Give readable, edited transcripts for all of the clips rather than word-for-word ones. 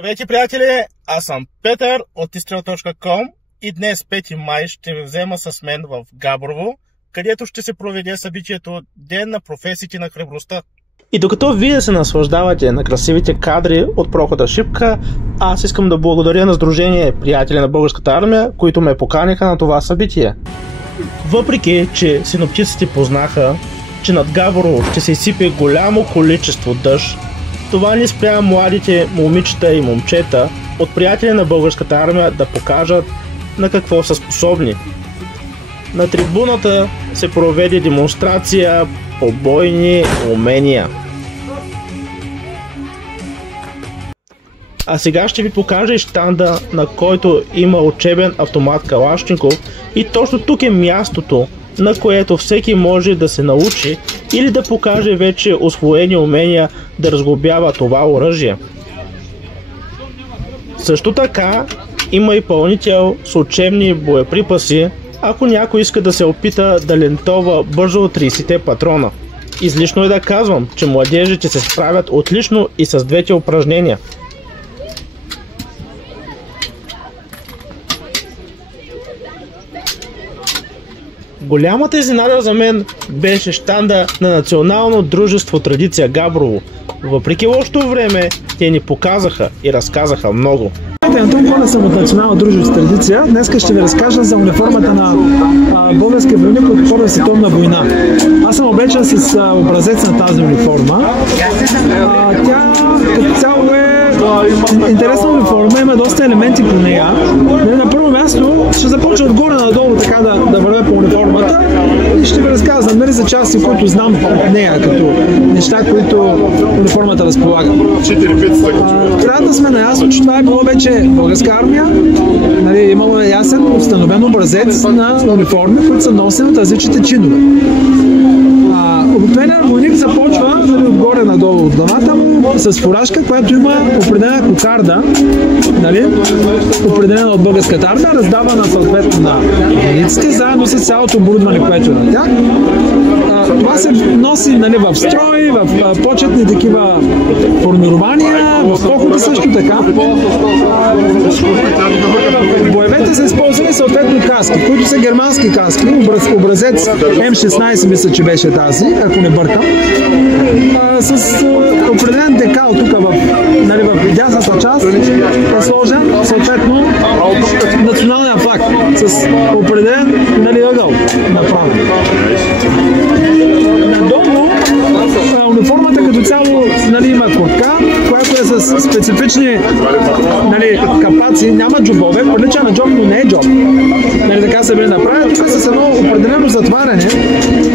Здравейте, приятели! Аз съм Петър от Изстрел.com и днес, 5 май, ще ви взема с мен в Габрово, където ще се проведе събитието Ден на професиите на храбростта. И докато вие се наслаждавате на красивите кадри от прохода Шипка, аз искам да благодаря на Сдружение Приятели на Българската армия, които ме поканиха на това събитие. Въпреки, че синоптиците познаха, че над Габрово ще се изсипе голямо количество дъжд, това не спря младите момичета и момчета от Приятели на Българската армия да покажат на какво са способни. На трибуната се проведе демонстрация по бойни умения. А сега ще ви покажа и щанда, на който има учебен автомат Калашников, и точно тук е мястото, на което всеки може да се научи или да покаже вече усвоени умения да разглобява това оръжие. Също така има и пълнител с учебни боеприпаси, ако някой иска да се опита да лентова бързо от 30 патрона. Излишно е да казвам, че младежите се справят отлично и с двете упражнения. Голямата изненада за мен беше щанда на Национално дружество Традиция Габрово. Въпреки лошото време, те ни показаха и разказаха много. Антон Коля съм от Национална дружество Традиция. Днес ще ви разкажа за униформата на българския войник от Втората световна война. Аз съм облечен с образец на тази униформа. Тя като цяло е интересна униформа, има доста елементи по нея. На първо място ще започна отгоре надолу така да вървя по униформата и ще ви разказвам за части, които знам от нея, като неща, които униформата разполага. Трябва да сме наясно, че това е било вече българска армия. Имало ясен установен образец на униформи, които са носени от различните чинове. Обикновеният войник започва отгоре надолу от главата му с фуражка, която има определена кокарда, определена от българската армия, раздавана съответно на войниците, заедно с цялото оборудване, което е на тях. Това се носи в строй, в почетни такива формирования, в походи също така. В боевете са използвани съответно каски, които са германски каски, образец М16 мисля, че беше тази, ако не бъркам, с определен декал тук в дясната част е сложен съответно националния флаг с определен ъгъл направен. Надолу униформата като цяло има куртка, която е с специфични капаци, няма джобове, прилича на джоб, но не е джоб. Така се бе направят, това с едно определено затваряне,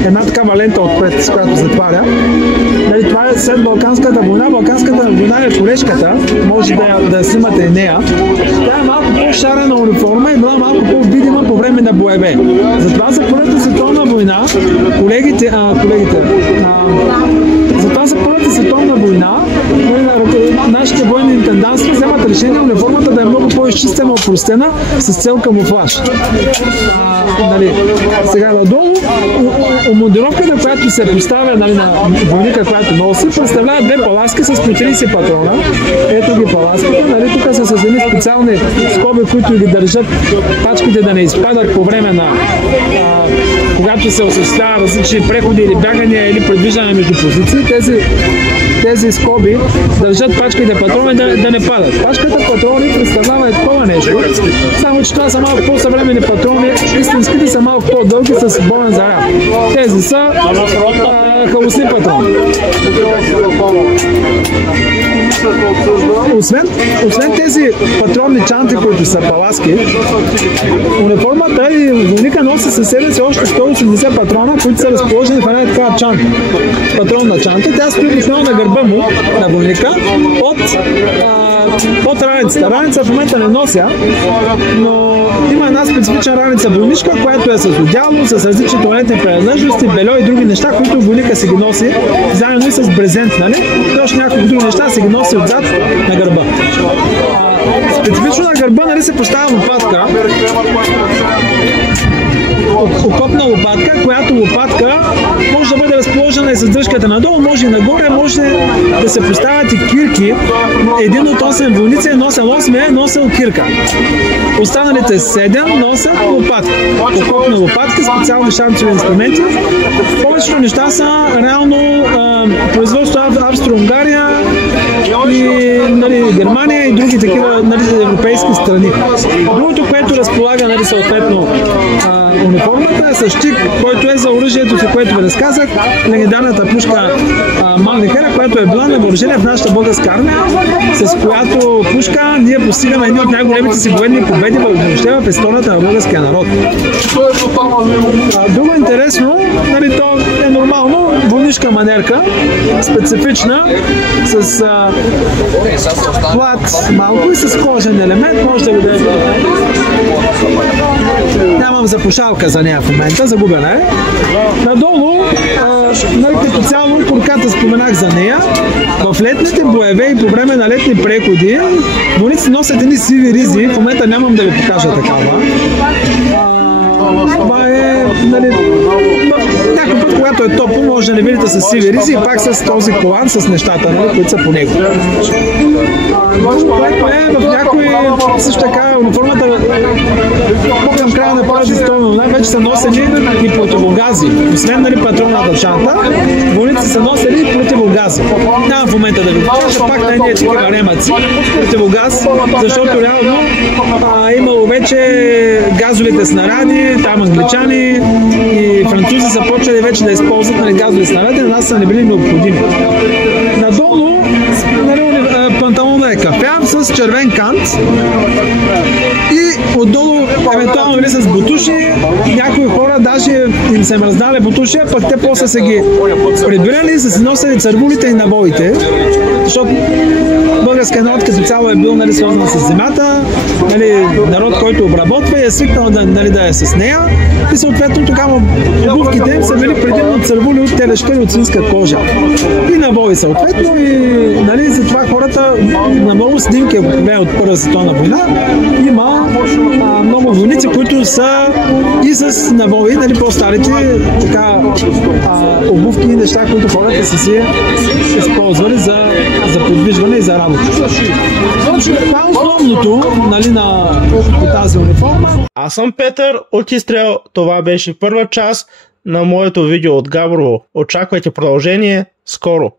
една такава лента отпред, с която затваря. Това е след Балканската война. Балканската война е колежката, може да снимате и нея. Тя е малко по-шарена униформа и била малко по-видима по време на боеве. Затова за Първата световна война нашите военни интендантства вземат решение униформата да е много по-изчистена, опростена с цел камуфлаж. Сега надолу омундировката, която се поставя на войника, която носи, представлява две паласки с по 30 патрона. Ето ги паласките. Тук са с едни специални скоби, които ги държат пачките да не изпадат по време на когато се осъществява различни преходи или бягания или предвиждане между позиции. Тези скоби държат пачките патрони да не падат. Пачката патрони представлява такова нещо, само че това са малко по-съвременни патрони, истинските са малко по-дълги с боен заряд. Тези са халосни патрони. Освен тези патронни чанти, които са паласки, униформата и войника носи със себе си още 180 патрона, които са разположени в една такава чанта. Патронна чанта. Тя стои основно на гърба му, на войника, под раницата. Раница в момента не нося, но има една специфична раница войнишка, която е с одяло, с различни туалетни принадлежности, бельо и други неща, които войника си ги носи, заедно и с брезент, И още няколко други неща си ги носи отзад на гърба. Специфично на гърба се поставя лопатка. окопна лопатка, която лопатка може да бъде разположена и с дръжката надолу, може и нагоре, може да се поставят и кирки. Един от 8 войници е носил 8, е носил кирка. Останалите 7 носят лопатка. Окопна лопатка, специални шанчеви инструменти. Повечето неща са реално производство Австро-Унгария и Германия и други такива европейски страни. Другото, което разполага съответно униформата е с щик, който е за оръжието, за което ви разказах, легендарната пушка Малнихера, която е била на въоръжение в нашата българска армия, с която пушка ние постигаме едни от най-големите си военни победи въобще в историята на българския народ. Друго интересно, то е нормално, войнишка манерка, специфична, с плат малко и с кожен елемент, може да го дадете. Нямам запушалка за нея в момента, загубена е. Надолу, като цяло, курката споменах за нея. В летните боеве и по време на летни преходи, войници носят едни сиви ризи, в момента нямам да ви покажа такава. Това е, някой път, когато е топло, може да не видите с сиви ризи и пак с този колан, с нещата, които са по него. Което е в някои, също така, униформата към края на първата световна вече са носени и противогази. Освен патронната чанта, войници са носили и противогази. Няма в момента да ви покажа, пак на едни такива ремъци, противогаз, защото реално имало вече газовите снаряди, там англичани и французи са почели вече да използват газови снаряди, на нас са не били необходими. Надолу панталона е кафяв с червен кант и отдолу евентуално или с бутуши. Някои хора даже им се мръзнали бутуши, пък те после са ги прибирали и са си носили цървулите и навоите, защото българският народ като цяло е бил свързан с земята, народ, който обработва и е свикнал да е с нея и съответно тогава обувките им са били предимно цървули от телешка и от свинска кожа и навои съответно и затова хората на много снимки, ако гледат от Първа световна война, има много войници, които са и с навои, по-старите обувки и неща, които хората са си използвали за подвижване и за работа. Това е основното на тази униформа. Аз съм Петър от Изстрел. Това беше първа част на моето видео от Габрово. Очаквайте продължение скоро.